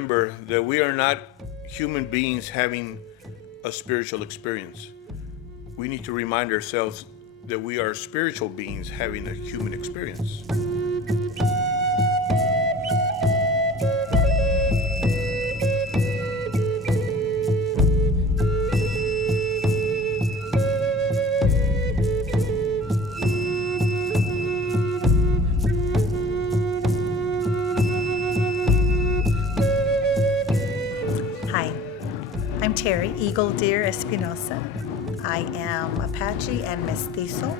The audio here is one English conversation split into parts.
remember that we are not human beings having a spiritual experience. We need to remind ourselves that we are spiritual beings having a human experience. Hi, I'm Terry Eagle Deer Espinosa. I am Apache and Mestizo.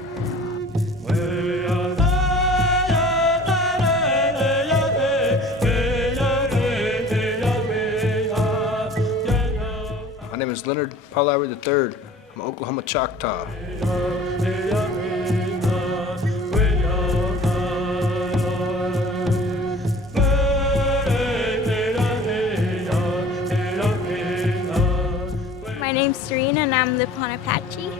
My name is Leonard Paulawi III. I'm an Oklahoma Choctaw. My name's Serena and I'm Lipan Apache.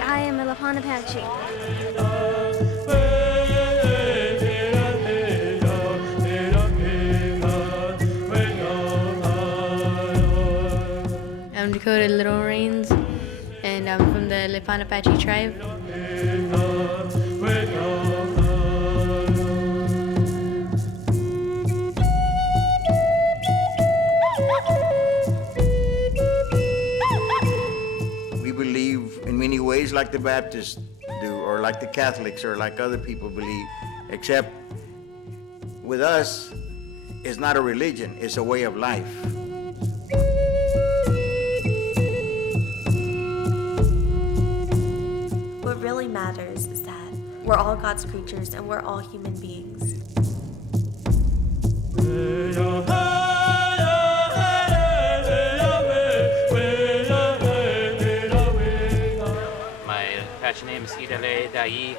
I am a Lipan Apache. I'm Dakota Little Rains, and I'm from the Lipan Apache tribe. We believe in many ways like the Baptists do, or like the Catholics, or like other people believe, except with us, it's not a religion, it's a way of life. What really matters is that we're all God's creatures and we're all human beings. My Apache name is Idale Dai,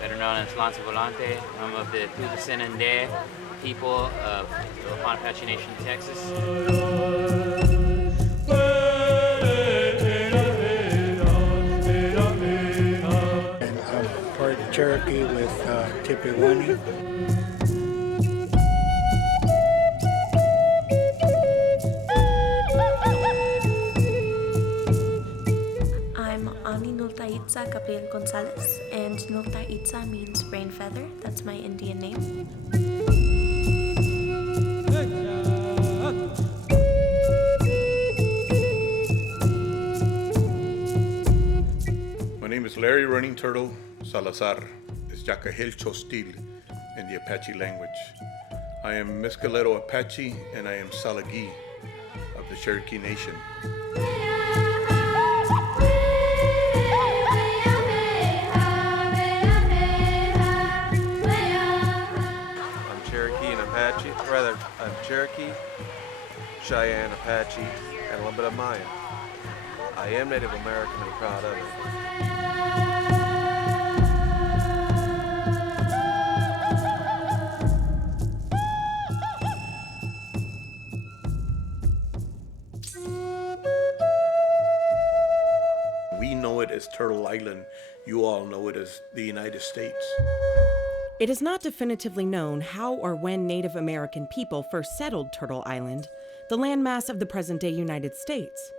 better known as Lance Volante. I'm of the Tulisinande people of the Lipan Apache Nation, Texas. And I'm part Cherokee with Tipiwani. I'm Ani Nultaitza Gabriel Gonzalez, and Nultaitza means rain feather. That's my Indian name. My name is Larry Running Turtle Salazar. It's Yacahel Chostil in the Apache language. I am Mescalero Apache and I am Salagi of the Cherokee Nation. I'm Cherokee and Apache. I'm Cherokee, Cheyenne, Apache, and a little bit of Mayan. I am Native American and proud of it. We know it as Turtle Island. You all know it as the United States. It is not definitively known how or when Native American people first settled Turtle Island, the landmass of the present-day United States.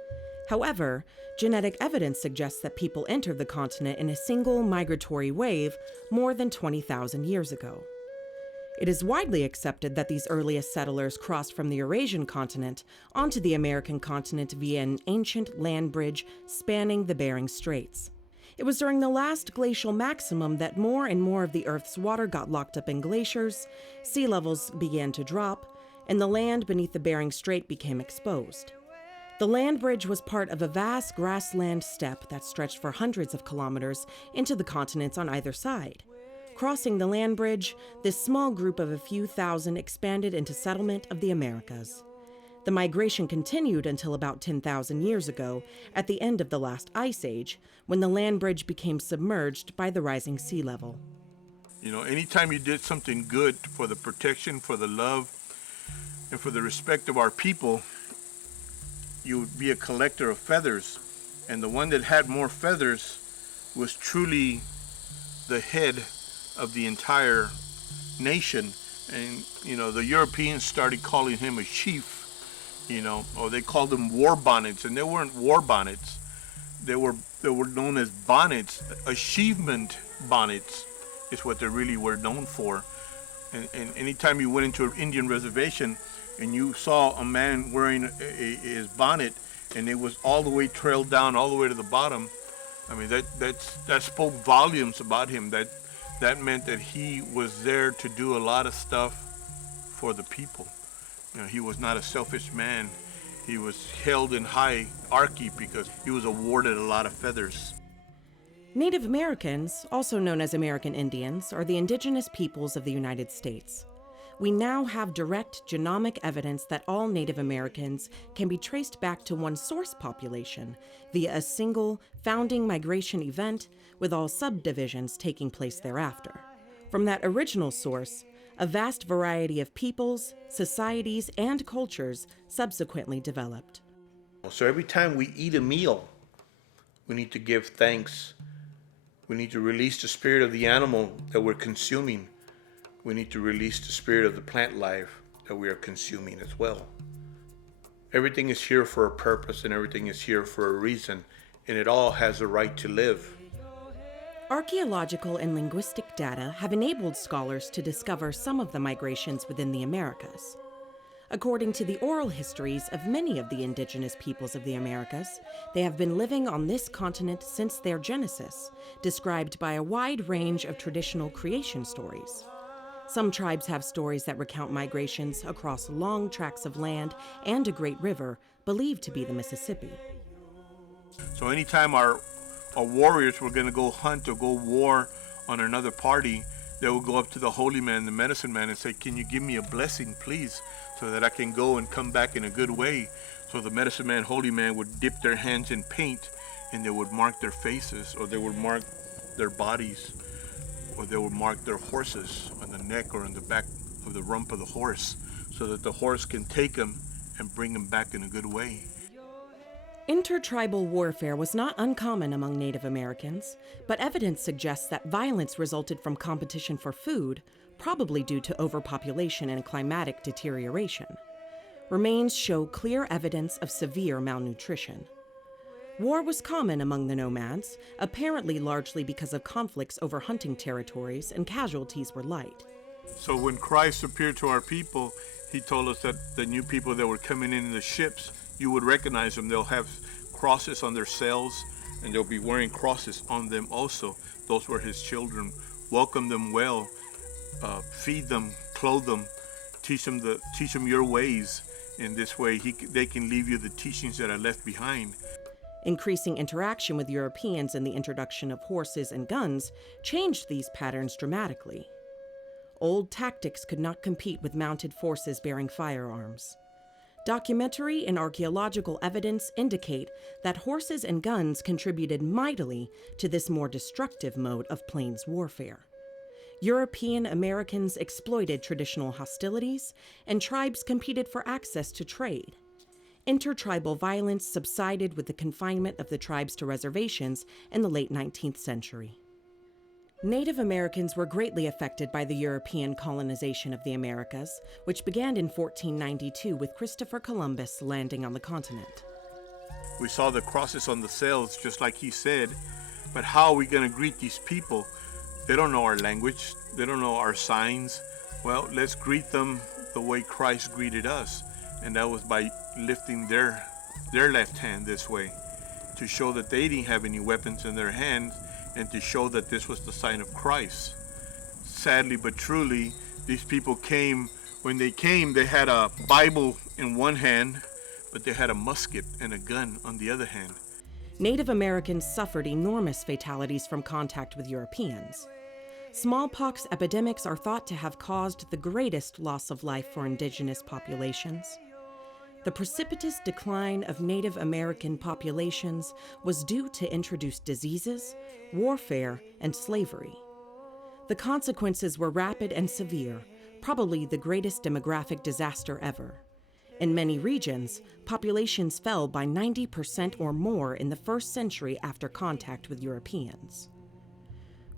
However, genetic evidence suggests that people entered the continent in a single migratory wave more than 20,000 years ago. It is widely accepted that these earliest settlers crossed from the Eurasian continent onto the American continent via an ancient land bridge spanning the Bering Straits. It was during the last glacial maximum that more and more of the Earth's water got locked up in glaciers, sea levels began to drop, and the land beneath the Bering Strait became exposed. The land bridge was part of a vast grassland steppe that stretched for hundreds of kilometers into the continents on either side. Crossing the land bridge, this small group of a few thousand expanded into settlement of the Americas. The migration continued until about 10,000 years ago, at the end of the last ice age, when the land bridge became submerged by the rising sea level. You know, anytime you did something good for the protection, for the love, and for the respect of our people, you would be a collector of feathers. And the one that had more feathers was truly the head of the entire nation. And, the Europeans started calling him a chief, or they called them war bonnets, and they weren't war bonnets. They were known as bonnets. Achievement bonnets is what they really were known for. And anytime you went into an Indian reservation and you saw a man wearing his bonnet and it was all the way trailed down all the way to the bottom, I mean, that spoke volumes about him. That meant that he was there to do a lot of stuff for the people. He was not a selfish man. He was held in high hierarchy because he was awarded a lot of feathers. Native Americans, also known as American Indians, are the indigenous peoples of the United States. We now have direct genomic evidence that all Native Americans can be traced back to one source population via a single founding migration event, with all subdivisions taking place thereafter. From that original source, a vast variety of peoples, societies, and cultures subsequently developed. So every time we eat a meal, we need to give thanks. We need to release the spirit of the animal that we're consuming. We need to release the spirit of the plant life that we are consuming as well. Everything is here for a purpose, and everything is here for a reason, and it all has a right to live. Archaeological and linguistic data have enabled scholars to discover some of the migrations within the Americas. According to the oral histories of many of the indigenous peoples of the Americas, they have been living on this continent since their genesis, described by a wide range of traditional creation stories. Some tribes have stories that recount migrations across long tracts of land and a great river, believed to be the Mississippi. So anytime our warriors were going to go hunt or go war on another party, they would go up to the holy man, the medicine man, and say, "Can you give me a blessing, please, so that I can go and come back in a good way?" So the medicine man, holy man, would dip their hands in paint, and they would mark their faces, or they would mark their bodies, or they would mark their horses on the neck or on the back of the rump of the horse, so that the horse can take them and bring them back in a good way. Intertribal warfare was not uncommon among Native Americans, but evidence suggests that violence resulted from competition for food, probably due to overpopulation and climatic deterioration. Remains show clear evidence of severe malnutrition. War was common among the nomads, apparently largely because of conflicts over hunting territories, and casualties were light. So when Christ appeared to our people, he told us that the new people that were coming in the ships, you would recognize them. They'll have crosses on their sails, and they'll be wearing crosses on them also. Those were his children. Welcome them well, feed them, clothe them, teach them your ways. In this way, they can leave you the teachings that I left behind. Increasing interaction with Europeans and the introduction of horses and guns changed these patterns dramatically. Old tactics could not compete with mounted forces bearing firearms. Documentary and archaeological evidence indicate that horses and guns contributed mightily to this more destructive mode of plains warfare. European Americans exploited traditional hostilities, and tribes competed for access to trade. Intertribal violence subsided with the confinement of the tribes to reservations in the late 19th century. Native Americans were greatly affected by the European colonization of the Americas, which began in 1492 with Christopher Columbus landing on the continent. We saw the crosses on the sails, just like he said, but how are we going to greet these people? They don't know our language. They don't know our signs. Well, let's greet them the way Christ greeted us, and that was by lifting their left hand this way, to show that they didn't have any weapons in their hands, and to show that this was the sign of Christ. Sadly but truly, these people came, when they came, they had a Bible in one hand, but they had a musket and a gun on the other hand. Native Americans suffered enormous fatalities from contact with Europeans. Smallpox epidemics are thought to have caused the greatest loss of life for indigenous populations. The precipitous decline of Native American populations was due to introduced diseases, warfare, and slavery. The consequences were rapid and severe, probably the greatest demographic disaster ever. In many regions, populations fell by 90% or more in the first century after contact with Europeans.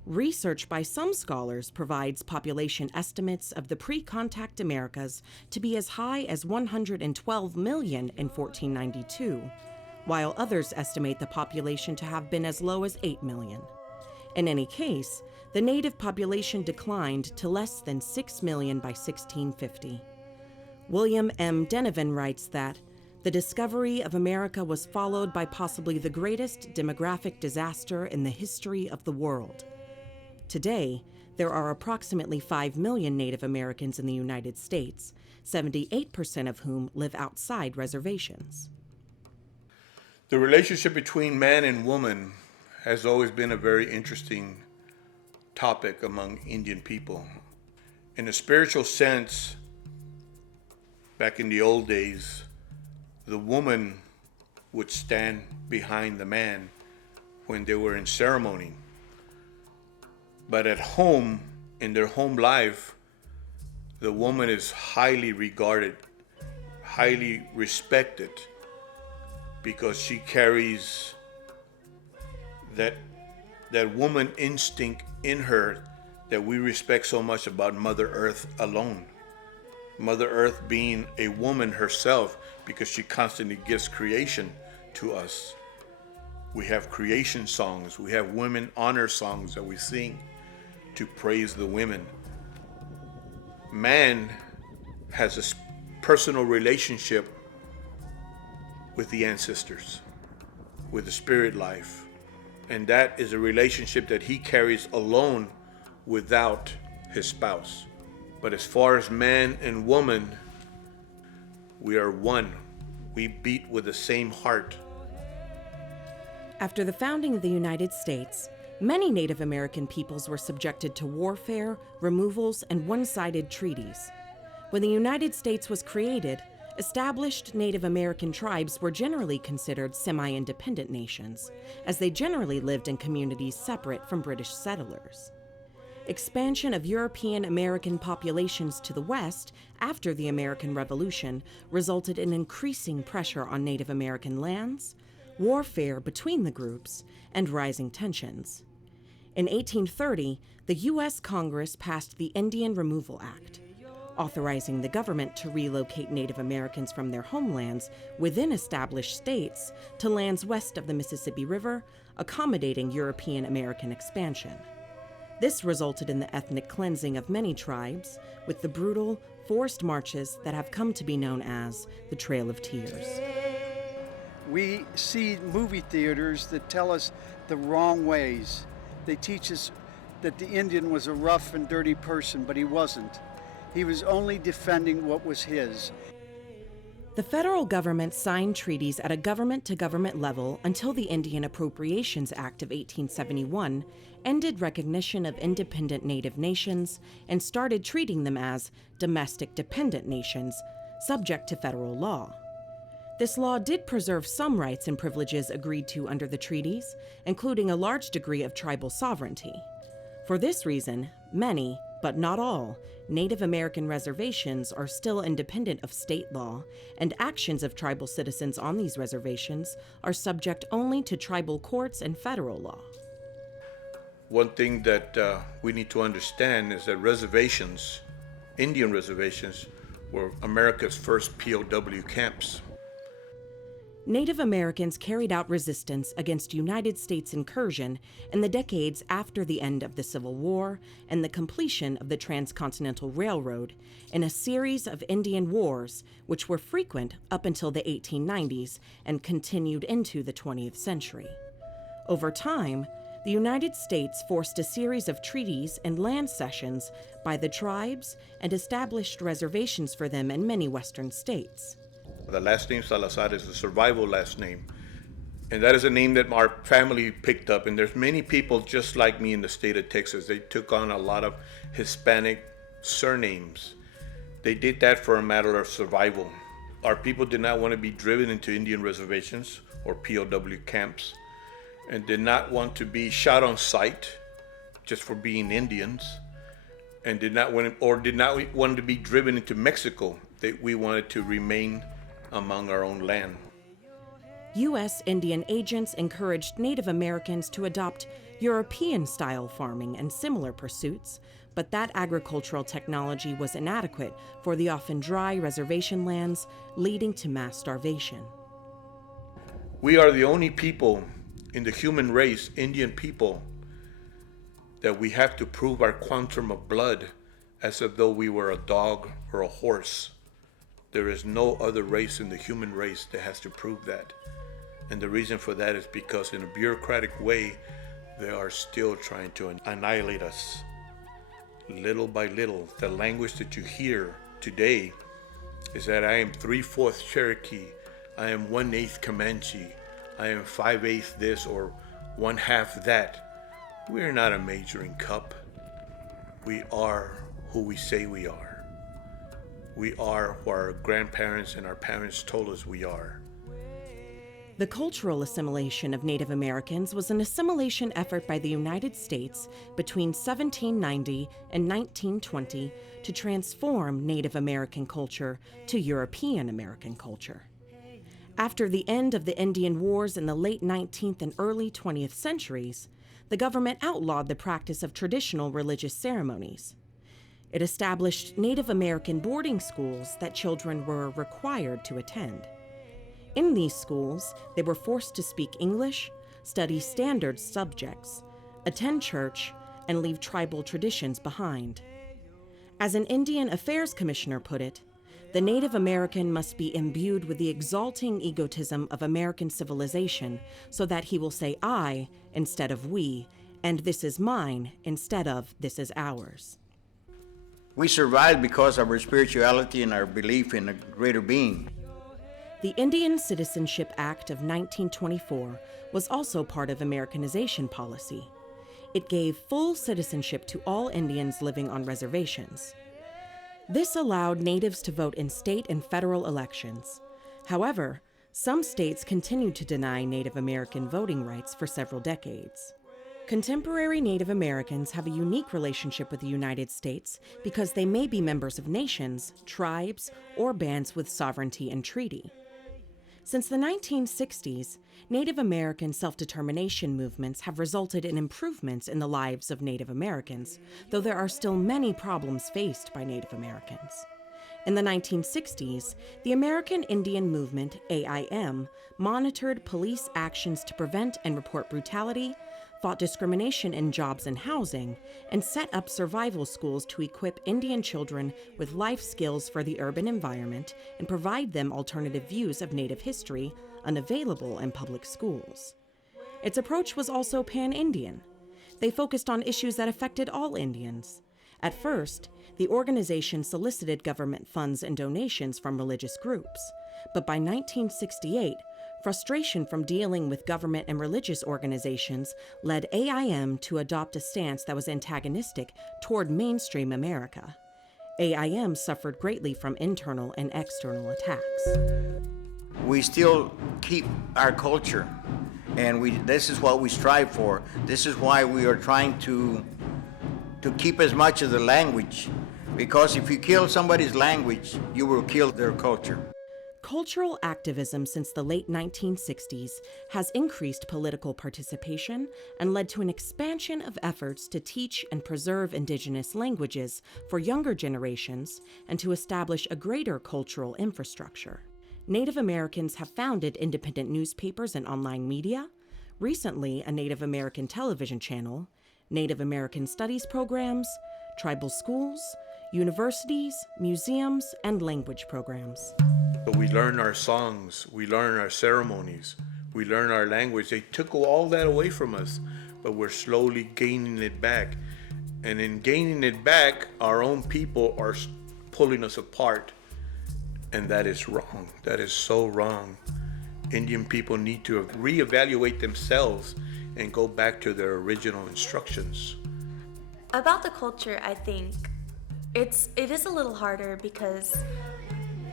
Research by some scholars provides population estimates of the pre-contact Americas to be as high as 112 million in 1492, while others estimate the population to have been as low as 8 million. In any case, the native population declined to less than 6 million by 1650. William M. Denevan writes that the discovery of America was followed by possibly the greatest demographic disaster in the history of the world. Today, there are approximately 5 million Native Americans in the United States, 78% of whom live outside reservations. The relationship between man and woman has always been a very interesting topic among Indian people. In a spiritual sense, back in the old days, the woman would stand behind the man when they were in ceremony. But at home, in their home life, the woman is highly regarded, highly respected, because she carries that woman instinct in her that we respect so much about Mother Earth alone. Mother Earth being a woman herself, because she constantly gives creation to us. We have creation songs, we have women honor songs that we sing to praise the women. Man has a personal relationship with the ancestors, with the spirit life. And that is a relationship that he carries alone without his spouse. But as far as man and woman, we are one. We beat with the same heart. After the founding of the United States, many Native American peoples were subjected to warfare, removals, and one-sided treaties. When the United States was created, established Native American tribes were generally considered semi-independent nations, as they generally lived in communities separate from British settlers. Expansion of European American populations to the west after the American Revolution resulted in increasing pressure on Native American lands, warfare between the groups, and rising tensions. In 1830, the U.S. Congress passed the Indian Removal Act, authorizing the government to relocate Native Americans from their homelands within established states to lands west of the Mississippi River, accommodating European American expansion. This resulted in the ethnic cleansing of many tribes, with the brutal, forced marches that have come to be known as the Trail of Tears. We see movie theaters that tell us the wrong ways. They teach us that the Indian was a rough and dirty person, but he wasn't. He was only defending what was his. The federal government signed treaties at a government-to-government level until the Indian Appropriations Act of 1871 ended recognition of independent Native nations and started treating them as domestic dependent nations, subject to federal law. This law did preserve some rights and privileges agreed to under the treaties, including a large degree of tribal sovereignty. For this reason, many, but not all, Native American reservations are still independent of state law, and actions of tribal citizens on these reservations are subject only to tribal courts and federal law. One thing that we need to understand is that reservations, Indian reservations, were America's first POW camps. Native Americans carried out resistance against United States incursion in the decades after the end of the Civil War and the completion of the Transcontinental Railroad in a series of Indian wars which were frequent up until the 1890s and continued into the 20th century. Over time, the United States forced a series of treaties and land cessions by the tribes and established reservations for them in many western states. The last name Salazar is a survival last name, and that is a name that our family picked up. And there's many people just like me in the state of Texas. They took on a lot of Hispanic surnames. They did that for a matter of survival. Our people did not want to be driven into Indian reservations or POW camps, and did not want to be shot on sight just for being Indians, and did not want to be driven into Mexico. We wanted to remain among our own land. U.S. Indian agents encouraged Native Americans to adopt European-style farming and similar pursuits, but that agricultural technology was inadequate for the often dry reservation lands, leading to mass starvation. We are the only people in the human race, Indian people, that we have to prove our quantum of blood as if though we were a dog or a horse. There is no other race in the human race that has to prove that. And the reason for that is because in a bureaucratic way, they are still trying to annihilate us. Little by little, the language that you hear today is that I am 3/4 Cherokee, I am 1/8 Comanche, I am 5/8 this or 1/2 that. We are not a majoring cup. We are who we say we are. We are who our grandparents and our parents told us we are. The cultural assimilation of Native Americans was an assimilation effort by the United States between 1790 and 1920 to transform Native American culture to European American culture. After the end of the Indian Wars in the late 19th and early 20th centuries, the government outlawed the practice of traditional religious ceremonies. It established Native American boarding schools that children were required to attend. In these schools, they were forced to speak English, study standard subjects, attend church, and leave tribal traditions behind. As an Indian Affairs Commissioner put it, the Native American must be imbued with the exalting egotism of American civilization so that he will say I instead of we, and this is mine instead of this is ours. We survived because of our spirituality and our belief in a greater being. The Indian Citizenship Act of 1924 was also part of Americanization policy. It gave full citizenship to all Indians living on reservations. This allowed natives to vote in state and federal elections. However, some states continued to deny Native American voting rights for several decades. Contemporary Native Americans have a unique relationship with the United States because they may be members of nations, tribes, or bands with sovereignty and treaty. Since the 1960s, Native American self-determination movements have resulted in improvements in the lives of Native Americans, though there are still many problems faced by Native Americans. In the 1960s, the American Indian Movement, AIM, monitored police actions to prevent and report brutality, fought discrimination in jobs and housing, and set up survival schools to equip Indian children with life skills for the urban environment and provide them alternative views of Native history unavailable in public schools. Its approach was also pan-Indian. They focused on issues that affected all Indians. At first, the organization solicited government funds and donations from religious groups, but by 1968, frustration from dealing with government and religious organizations led AIM to adopt a stance that was antagonistic toward mainstream America. AIM suffered greatly from internal and external attacks. We still keep our culture, and this is what we strive for. This is why we are trying to keep as much of the language, because if you kill somebody's language, you will kill their culture. Cultural activism since the late 1960s has increased political participation and led to an expansion of efforts to teach and preserve indigenous languages for younger generations and to establish a greater cultural infrastructure. Native Americans have founded independent newspapers and online media, recently a Native American television channel, Native American studies programs, tribal schools, universities, museums, and language programs. So we learn our songs, we learn our ceremonies, we learn our language. They took all that away from us, but we're slowly gaining it back. And in gaining it back, our own people are pulling us apart. And that is wrong. That is so wrong. Indian people need to reevaluate themselves and go back to their original instructions. About the culture, I think it is a little harder because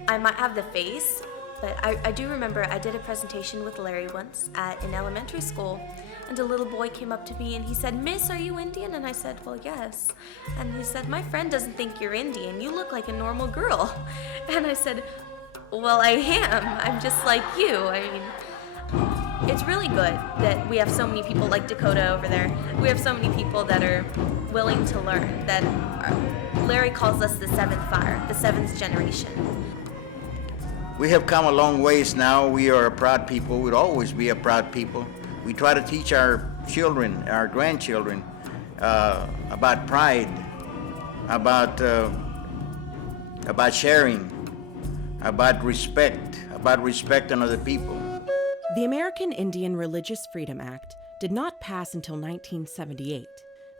I might have the face, but I do remember I did a presentation with Larry once at an elementary school, and a little boy came up to me and he said, "Miss, are you Indian?" And I said, "Well, yes." And he said, "My friend doesn't think you're Indian. You look like a normal girl." And I said, Well, I am. I'm just like you. I mean, it's really good that we have so many people like Dakota over there. We have so many people that are willing to learn, Larry calls us the seventh fire, the seventh generation. We have come a long ways now. We are a proud people. We'll always be a proud people. We try to teach our children, our grandchildren, about pride, about sharing, about respecting other people. The American Indian Religious Freedom Act did not pass until 1978.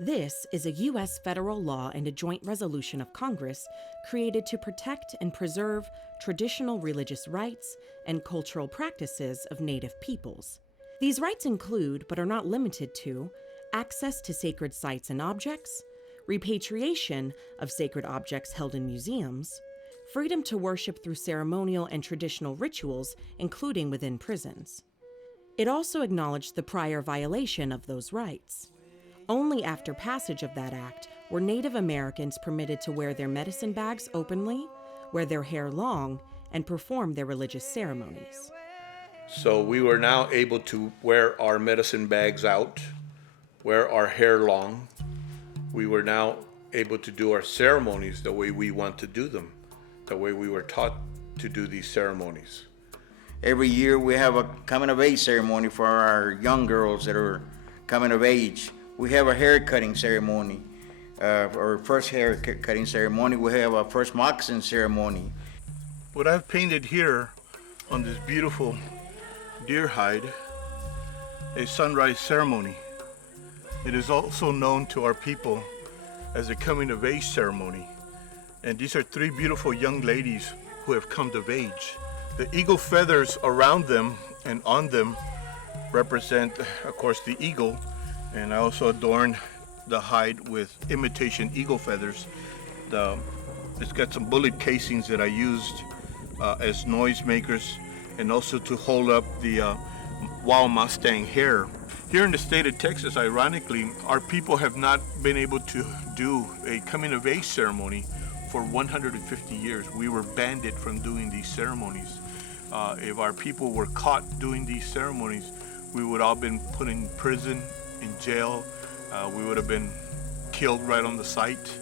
This is a U.S. federal law and a joint resolution of Congress created to protect and preserve traditional religious rights and cultural practices of Native peoples. These rights include, but are not limited to, access to sacred sites and objects, repatriation of sacred objects held in museums, freedom to worship through ceremonial and traditional rituals, including within prisons. It also acknowledged the prior violation of those rights. Only after passage of that act were Native Americans permitted to wear their medicine bags openly, wear their hair long, and perform their religious ceremonies. So we were now able to wear our medicine bags out, wear our hair long. We were now able to do our ceremonies the way we want to do them, the way we were taught to do these ceremonies. Every year we have a coming of age ceremony for our young girls that are coming of age. We have a hair cutting ceremony, our first hair cutting ceremony. We have our first moccasin ceremony. What I've painted here on this beautiful deer hide is sunrise ceremony. It is also known to our people as a coming of age ceremony. And these are three beautiful young ladies who have come of age. The eagle feathers around them and on them represent, of course, the eagle. And I also adorn the hide with imitation eagle feathers. It's got some bullet casings that I used as noise makers and also to hold up the wild Mustang hair. Here in the state of Texas, ironically, our people have not been able to do a coming of age ceremony for 150 years. We were banned from doing these ceremonies. If our people were caught doing these ceremonies, we would all been put in prison, in jail. We would have been killed right on the site.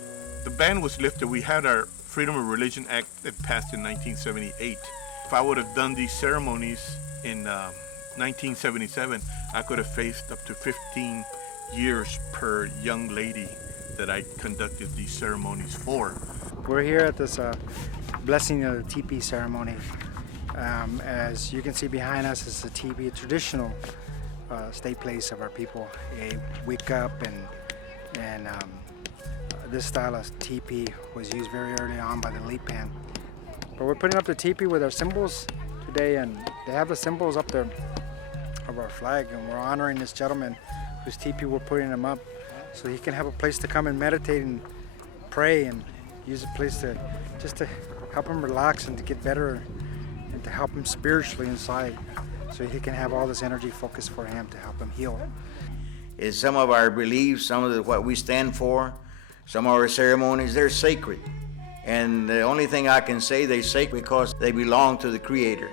The ban was lifted. We had our Freedom of Religion Act that passed in 1978. If I would have done these ceremonies in 1977, I could have faced up to 15 years per young lady that I conducted these ceremonies for. We're here at this blessing of the teepee ceremony. As you can see behind us is a teepee, a traditional state place of our people. They wake up and this style of teepee was used very early on by the Lipan. But we're putting up the teepee with our symbols today, and they have the symbols up there of our flag, and we're honoring this gentleman whose teepee we're putting him up so he can have a place to come and meditate and pray and use a place to just to help him relax and to get better and to help him spiritually inside so he can have all this energy focused for him to help him heal. Is some of our beliefs, some of what we stand for, some of our ceremonies, they're sacred. And the only thing I can say, they're sacred because they belong to the Creator.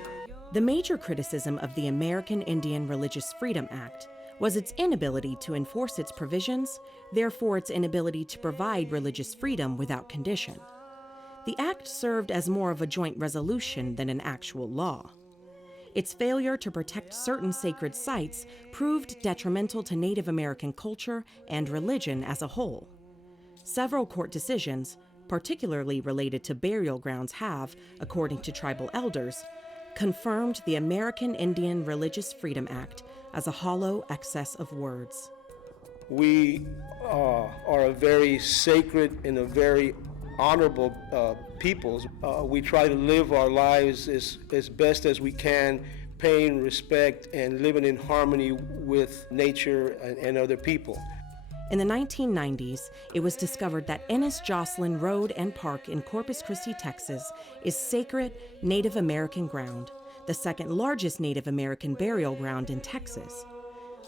The major criticism of the American Indian Religious Freedom Act was its inability to enforce its provisions, therefore its inability to provide religious freedom without condition. The act served as more of a joint resolution than an actual law. Its failure to protect certain sacred sites proved detrimental to Native American culture and religion as a whole. Several court decisions, particularly related to burial grounds, have, according to tribal elders, confirmed the American Indian Religious Freedom Act as a hollow excess of words. We are a very sacred and a very honorable peoples. We try to live our lives as best as we can, paying respect and living in harmony with nature and other people. In the 1990s, it was discovered that Ennis Jocelyn Road and Park in Corpus Christi, Texas, is sacred Native American ground, the second largest Native American burial ground in Texas.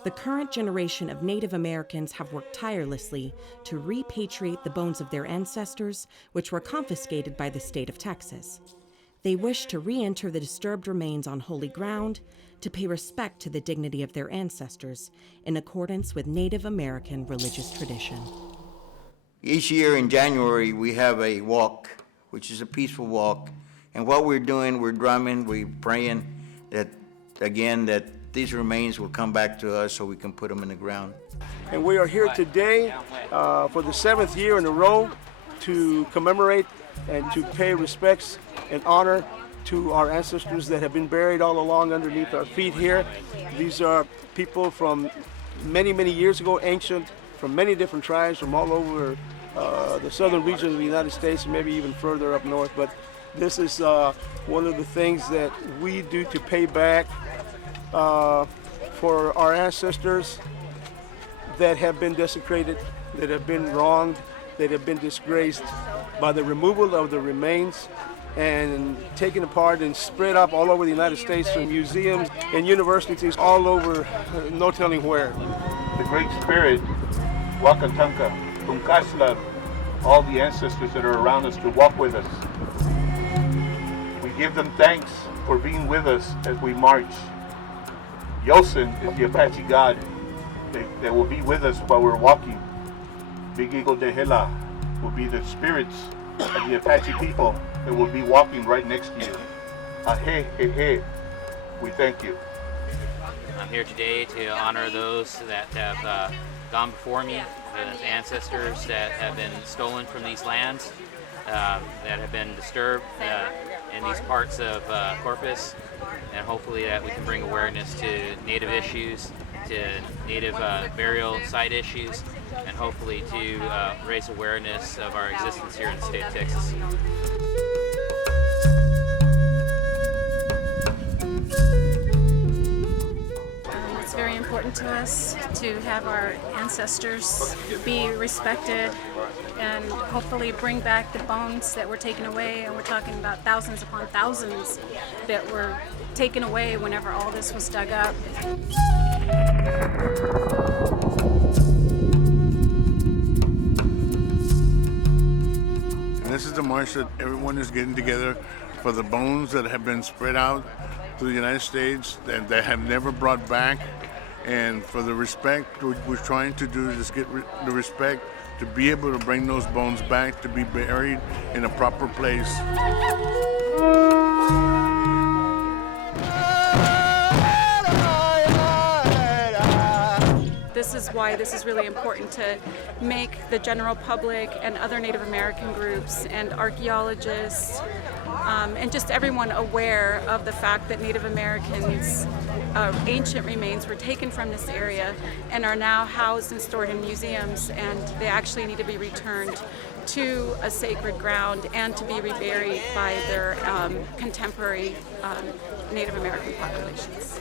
The current generation of Native Americans have worked tirelessly to repatriate the bones of their ancestors, which were confiscated by the state of Texas. They wish to re-enter the disturbed remains on holy ground to pay respect to the dignity of their ancestors in accordance with Native American religious tradition. Each year in January, we have a walk, which is a peaceful walk. And what we're doing, we're drumming, we're praying that, again, that these remains will come back to us so we can put them in the ground. And we are here today for the 7th year in a row to commemorate and to pay respects and honor to our ancestors that have been buried all along underneath our feet here. These are people from many, many years ago, ancient, from many different tribes from all over the southern region of the United States and maybe even further up north. But this is one of the things that we do to pay back for our ancestors that have been desecrated, that have been wronged, that have been disgraced by the removal of the remains and taken apart and spread up all over the United States from museums and universities all over, no telling where. The Great Spirit, Wakatanka, Tunkasla, all the ancestors that are around us to walk with us. We give them thanks for being with us as we march. Yosin is the Apache god that will be with us while we're walking. Big Eagle de Hela will be the spirits of the Apache people that will be walking right next to you. Ahe, he, he. We thank you. I'm here today to honor those that have gone before me, those ancestors that have been stolen from these lands, that have been disturbed in these parts of Corpus, and hopefully that we can bring awareness to Native issues, to Native burial site issues, and hopefully to raise awareness of our existence here in the state of Texas. It's very important to us to have our ancestors be respected and hopefully bring back the bones that were taken away, and we're talking about thousands upon thousands that were taken away whenever all this was dug up. And this is the march that everyone is getting together for the bones that have been spread out through the United States that they have never brought back, and for the respect we're trying to do is get the respect to be able to bring those bones back to be buried in a proper place. This is why this is really important, to make the general public and other Native American groups and archaeologists and just everyone aware of the fact that Native Americans' ancient remains were taken from this area and are now housed and stored in museums, and they actually need to be returned to a sacred ground and to be reburied by their contemporary Native American populations.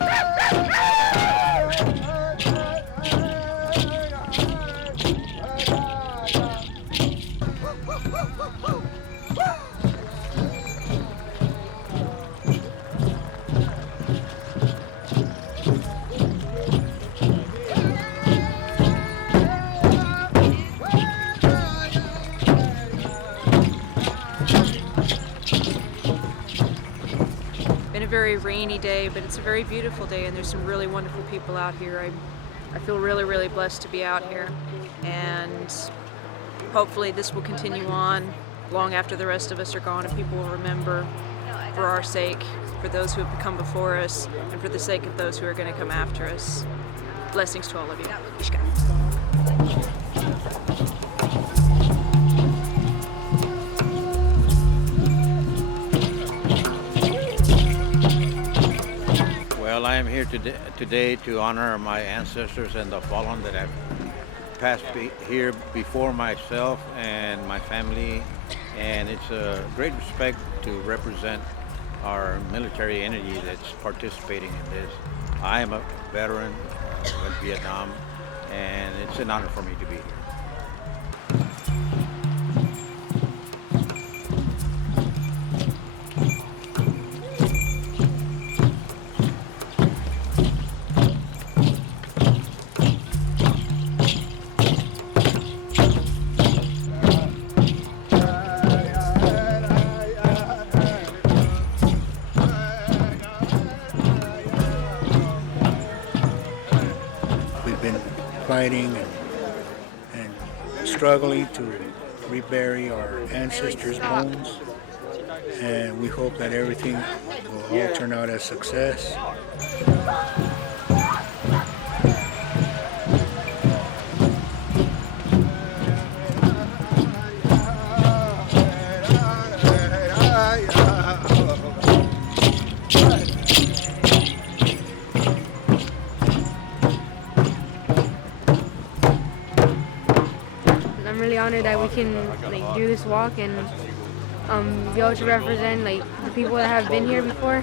Very rainy day, but it's a very beautiful day, and there's some really wonderful people out here. I feel really, really blessed to be out here, and hopefully this will continue on long after the rest of us are gone, and people will remember for our sake, for those who have come before us, and for the sake of those who are going to come after us. Blessings to all of you. Ishka. Well, I am here today to honor my ancestors and the fallen that have passed here before myself and my family, and it's a great respect to represent our military entity that's participating in this. I am a veteran of Vietnam, and it's an honor for me to be here. fighting and struggling to rebury our ancestors' bones. And we hope that everything will all turn out as success. I'm really honored that we can do this walk and be able to represent the people that have been here before.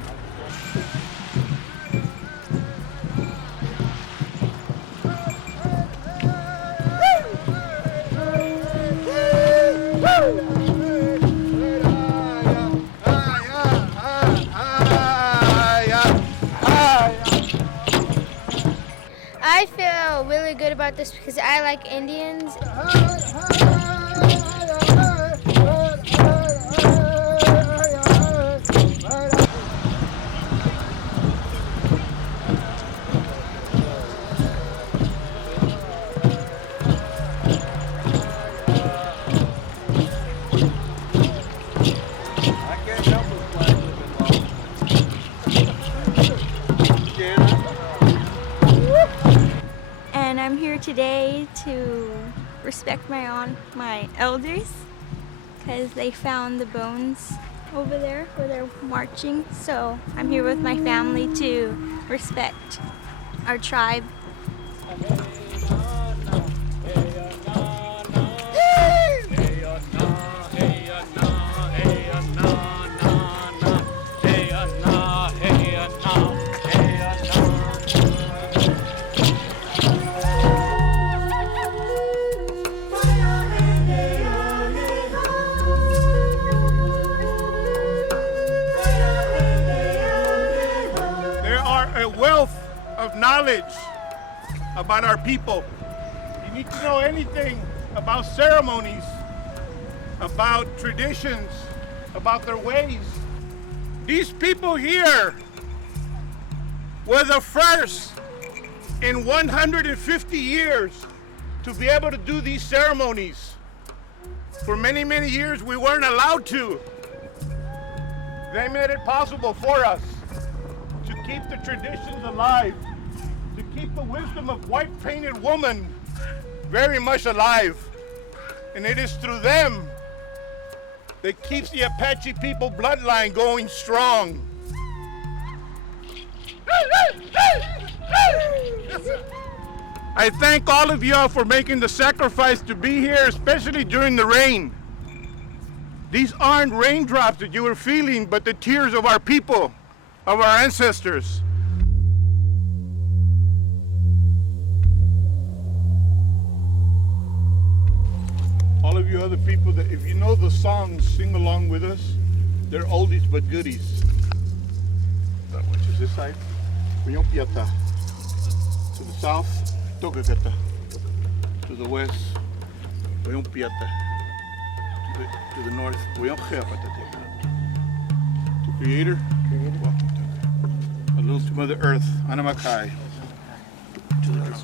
I feel really good about this because I like Indians. And I'm here today to respect my elders because they found the bones over there where they're marching. So I'm here with my family to respect our tribe. A wealth of knowledge about our people. You need to know anything about ceremonies, about traditions, about their ways. These people here were the first in 150 years to be able to do these ceremonies. For many, many years we weren't allowed to. They made it possible for us to keep the traditions alive, to keep the wisdom of white-painted woman very much alive. And it is through them that keeps the Apache people bloodline going strong. I thank all of y'all for making the sacrifice to be here, especially during the rain. These aren't raindrops that you are feeling, but the tears of our people, of our ancestors. All of you other people that, if you know the songs, sing along with us. They're oldies but goodies. That which is this side. Uyompiata. To the south, Tokakata. To the west, Uyompiata. To the north, Uyomcheapata. To Creator, a little to Mother Earth, Anamakai. To the earth.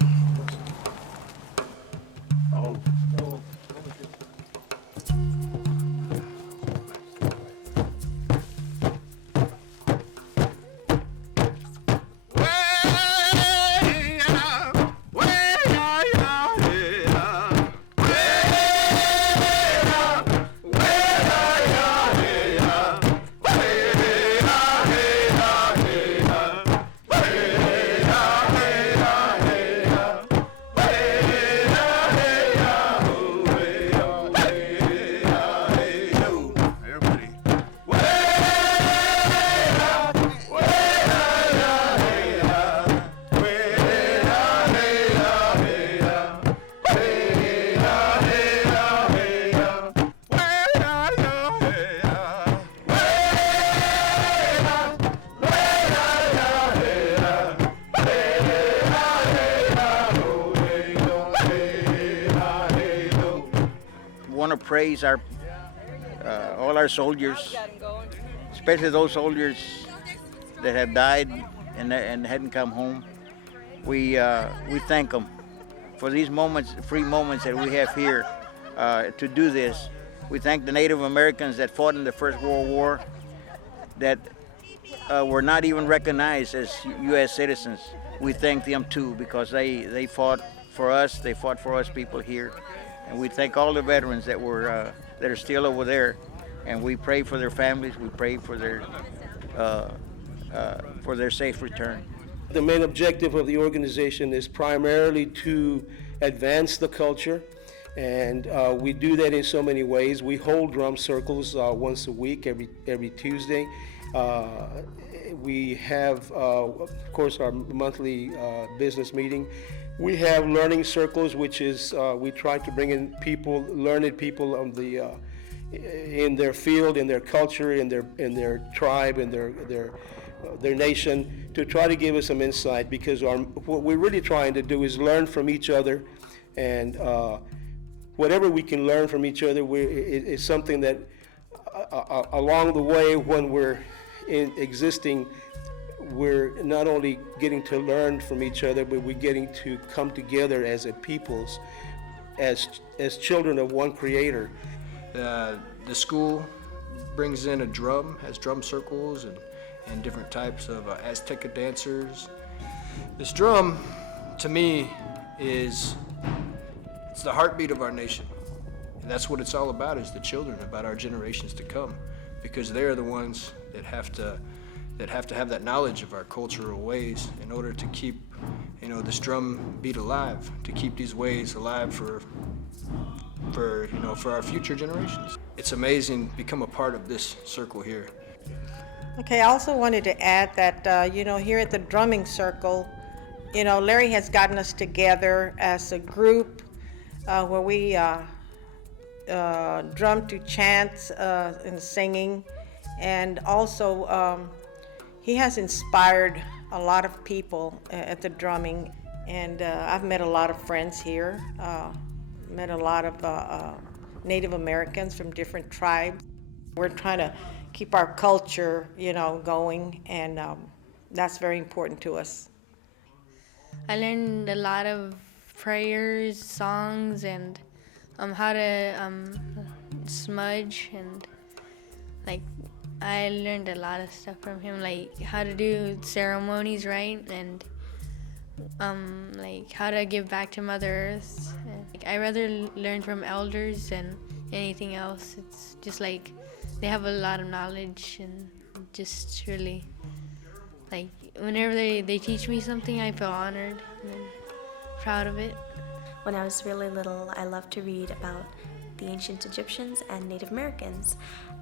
Praise our all our soldiers, especially those soldiers that have died and hadn't come home. We thank them for these moments, free moments that we have here to do this. We thank the Native Americans that fought in the First World War, that were not even recognized as U.S. citizens. We thank them too, because they fought for us. They fought for us people here, and we thank all the veterans that are still over there. And we pray for their families. We pray for their safe return. The main objective of the organization is primarily to advance the culture, and we do that in so many ways. We hold drum circles once a week, every Tuesday. We have, of course, our monthly business meeting. We have learning circles, which is we try to bring in people, learned people of the in their field, in their culture, in their tribe, in their nation, to try to give us some insight, because what we're really trying to do is learn from each other, and whatever we can learn from each other is something that along the way when we're existing, we're not only getting to learn from each other, but we're getting to come together as a peoples, as children of one Creator. The school brings in a drum, has drum circles and different types of Azteca dancers. This drum, to me, it's the heartbeat of our nation. And that's what it's all about, is the children, about our generations to come, because they're the ones that have to have that knowledge of our cultural ways in order to keep, this drum beat alive, to keep these ways alive for our future generations. It's amazing to become a part of this circle here. Okay, I also wanted to add that, here at the drumming circle, Larry has gotten us together as a group where we drum to chants and singing, and also he has inspired a lot of people at the drumming, and I've met a lot of friends here, met a lot of Native Americans from different tribes. We're trying to keep our culture, going, and that's very important to us. I learned a lot of prayers, songs, and how to smudge, and I learned a lot of stuff from him, like how to do ceremonies right, and how to give back to Mother Earth. I rather learn from elders than anything else. It's just they have a lot of knowledge, and just really whenever they teach me something, I feel honored and proud of it. When I was really little, I loved to read about the ancient Egyptians and Native Americans,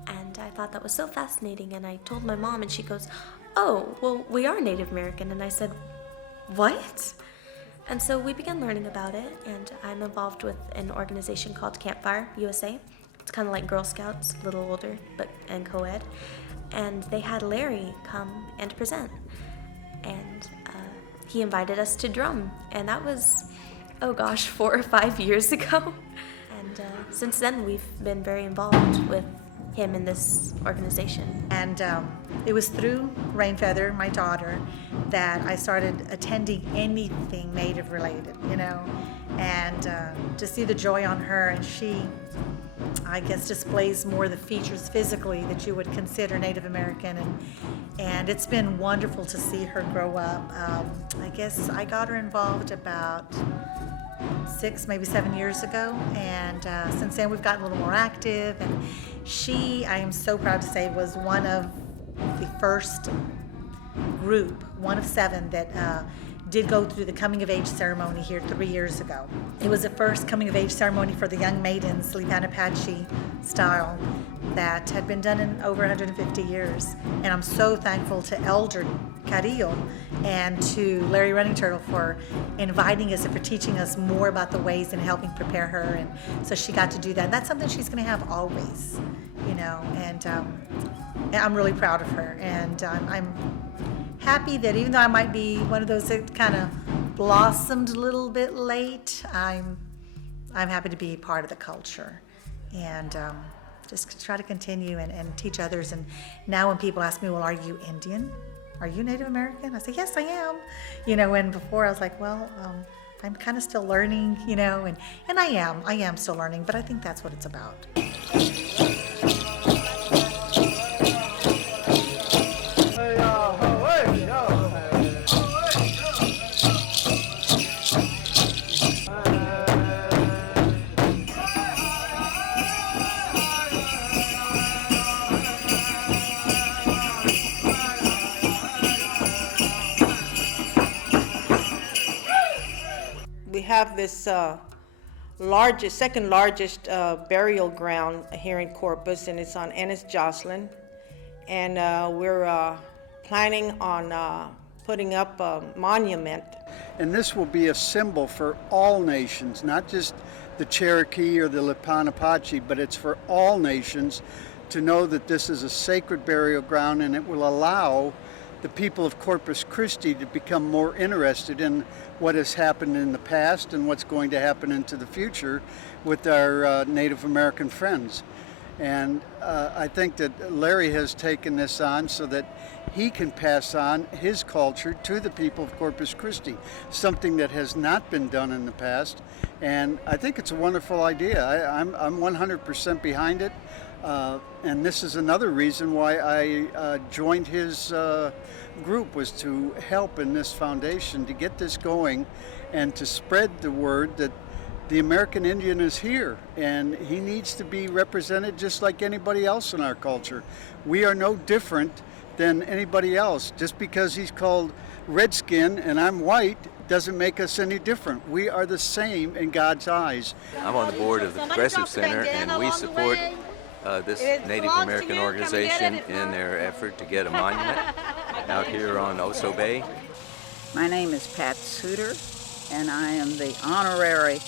and I thought that was so fascinating, and I told my mom, and she goes, "Oh, well, we are Native American," and I said, "What?" And so we began learning about it, and I'm involved with an organization called Campfire USA. It's kind of like Girl Scouts, a little older, and co-ed. And they had Larry come and present, and he invited us to drum, and that was, 4 or 5 years ago. And since then, we've been very involved with him in this organization. And it was through Rainfeather, my daughter, that I started attending anything Native related, and to see the joy on her, and she, I guess, displays more of the features physically that you would consider Native American, and it's been wonderful to see her grow up. I guess I got her involved about 6, maybe 7 years ago, and since then we've gotten a little more active, and she, I am so proud to say, was one of the first group, one of 7 that did go through the coming of age ceremony here 3 years ago. It was the first coming of age ceremony for the young maidens, Lipan Apache style, that had been done in over 150 years. And I'm so thankful to Elder Carrillo and to Larry Running Turtle for inviting us and for teaching us more about the ways and helping prepare her. And so she got to do that. And that's something she's going to have always, and I'm really proud of her. And I'm happy that even though I might be one of those that kind of blossomed a little bit late, I'm happy to be part of the culture, and just try to continue and teach others. And now when people ask me, well, are you Indian? Are you Native American? I say, yes, I am. And before I was like, well, I'm kind of still learning, you know, and I am still learning, but I think that's what it's about. We have this second largest burial ground here in Corpus, and it's on Ennis Joslyn. And we're planning on putting up a monument. And this will be a symbol for all nations, not just the Cherokee or the Lipan Apache, but it's for all nations to know that this is a sacred burial ground, and it will allow the people of Corpus Christi to become more interested in what has happened in the past and what's going to happen into the future with our Native American friends. And I think that Larry has taken this on so that he can pass on his culture to the people of Corpus Christi, something that has not been done in the past. And I think it's a wonderful idea. I'm 100% behind it. And this is another reason why I joined his group, was to help in this foundation to get this going and to spread the word that the American Indian is here and he needs to be represented just like anybody else in our culture. We are no different than anybody else. Just because he's called redskin and I'm white doesn't make us any different. We are the same in God's eyes. I'm on the board of the Progressive Center, and we support this Native American organization in their effort to get a monument out here on Oso Bay. My name is Pat Suter, and I am the honorary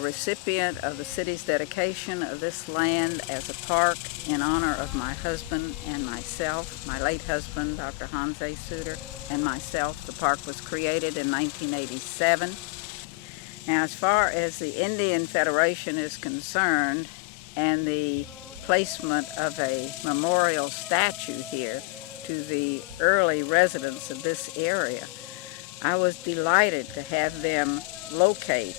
recipient of the city's dedication of this land as a park in honor of my husband and myself, my late husband, Dr. Hans A. Suter, and myself. The park was created in 1987. Now, as far as the Indian Federation is concerned, and the placement of a memorial statue here to the early residents of this area, I was delighted to have them locate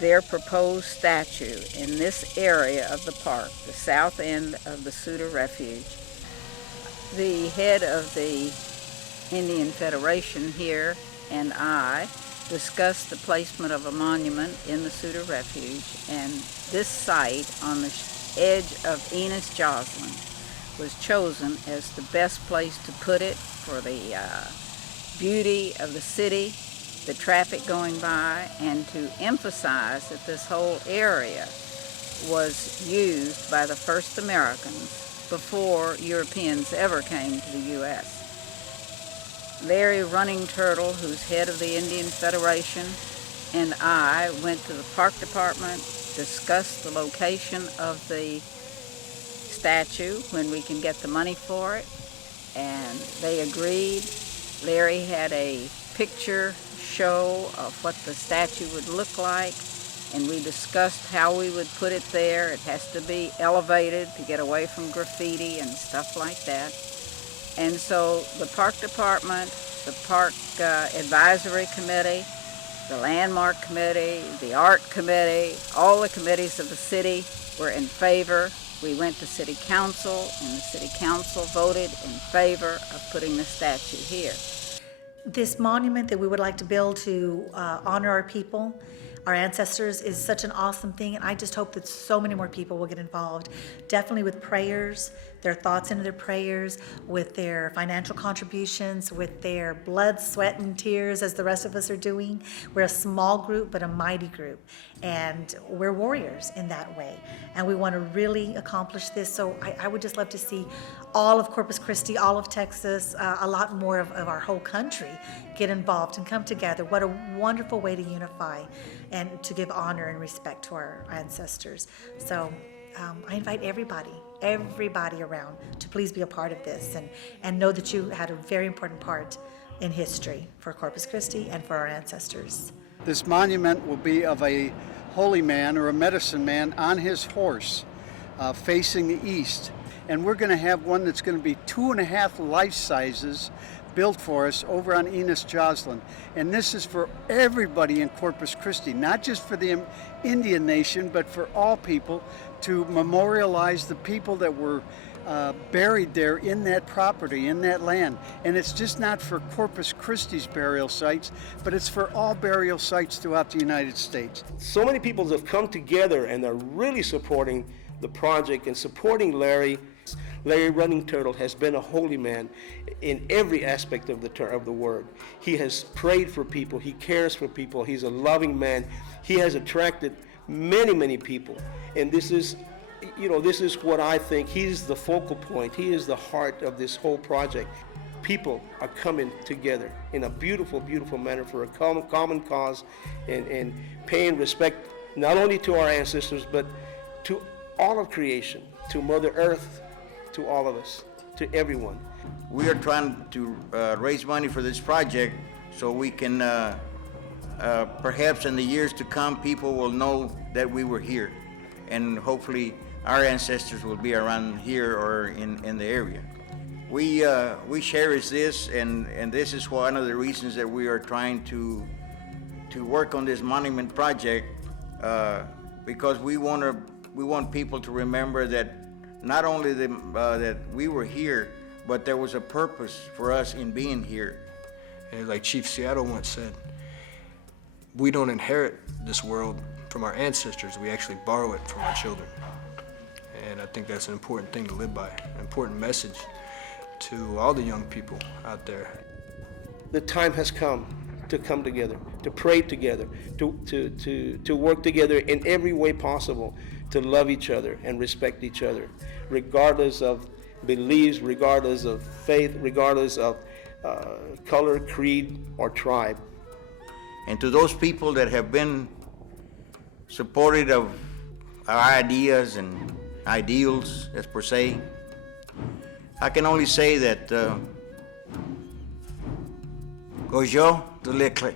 their proposed statue in this area of the park, the south end of the Suter Refuge. The head of the Indian Federation here and I discussed the placement of a monument in the Suter Refuge, and this site on the edge of Ennis Joslyn was chosen as the best place to put it for the beauty of the city, the traffic going by, and to emphasize that this whole area was used by the first Americans before Europeans ever came to the U.S. Larry Running Turtle, who's head of the Indian Federation, and I went to the park department, discussed the location of the statue when we can get the money for it, and they agreed. Larry had a picture show of what the statue would look like, and we discussed how we would put it there. It has to be elevated to get away from graffiti and stuff like that. And so the park department, the park advisory committee, the landmark committee, the art committee, all the committees of the city were in favor. We went to city council, and the city council voted in favor of putting the statue here. This monument that we would like to build to honor our people, our ancestors, is such an awesome thing, and I just hope that so many more people will get involved. Definitely with prayers, their thoughts into their prayers, with their financial contributions, with their blood, sweat, and tears, as the rest of us are doing. We're a small group, but a mighty group, and we're warriors in that way, and we want to really accomplish this. So I would just love to see all of Corpus Christi, all of Texas, a lot more of our whole country get involved and come together. What a wonderful way to unify and to give honor and respect to our ancestors. So I invite everybody around to please be a part of this, and know that you had a very important part in history for Corpus Christi and for our ancestors. This monument will be of a holy man or a medicine man on his horse facing the east. And we're going to have one that's going to be 2.5 life sizes built for us over on Enos Joslin. And this is for everybody in Corpus Christi, not just for the Indian nation, but for all people, to memorialize the people that were buried there in that property, in that land. And it's just not for Corpus Christi's burial sites, but it's for all burial sites throughout the United States. So many people have come together and are really supporting the project and supporting Larry. Larry Running Turtle has been a holy man in every aspect of the word. He has prayed for people, he cares for people, he's a loving man. He has attracted many people, and this is what I think. He's the focal point. He is the heart of this whole project. People are coming together in a beautiful manner for a common cause and paying respect not only to our ancestors, but to all of creation, to Mother Earth, to all of us, to everyone. We are trying to raise money for this project so we can, perhaps in the years to come, people will know that we were here. And hopefully our ancestors will be around here or in the area. We cherish this, and this is one of the reasons that we are trying to work on this monument project, because we want people to remember that not only that we were here, but there was a purpose for us in being here. And like Chief Seattle once said, we don't inherit this world from our ancestors, we actually borrow it from our children. And I think that's an important thing to live by, an important message to all the young people out there. The time has come to come together, to pray together, to work together in every way possible, to love each other and respect each other, regardless of beliefs, regardless of faith, regardless of color, creed, or tribe. And to those people that have been supportive of our ideas and ideals, as per se, I can only say that Gojo Dulekle.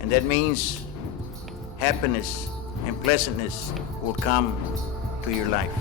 And that means happiness and pleasantness will come to your life.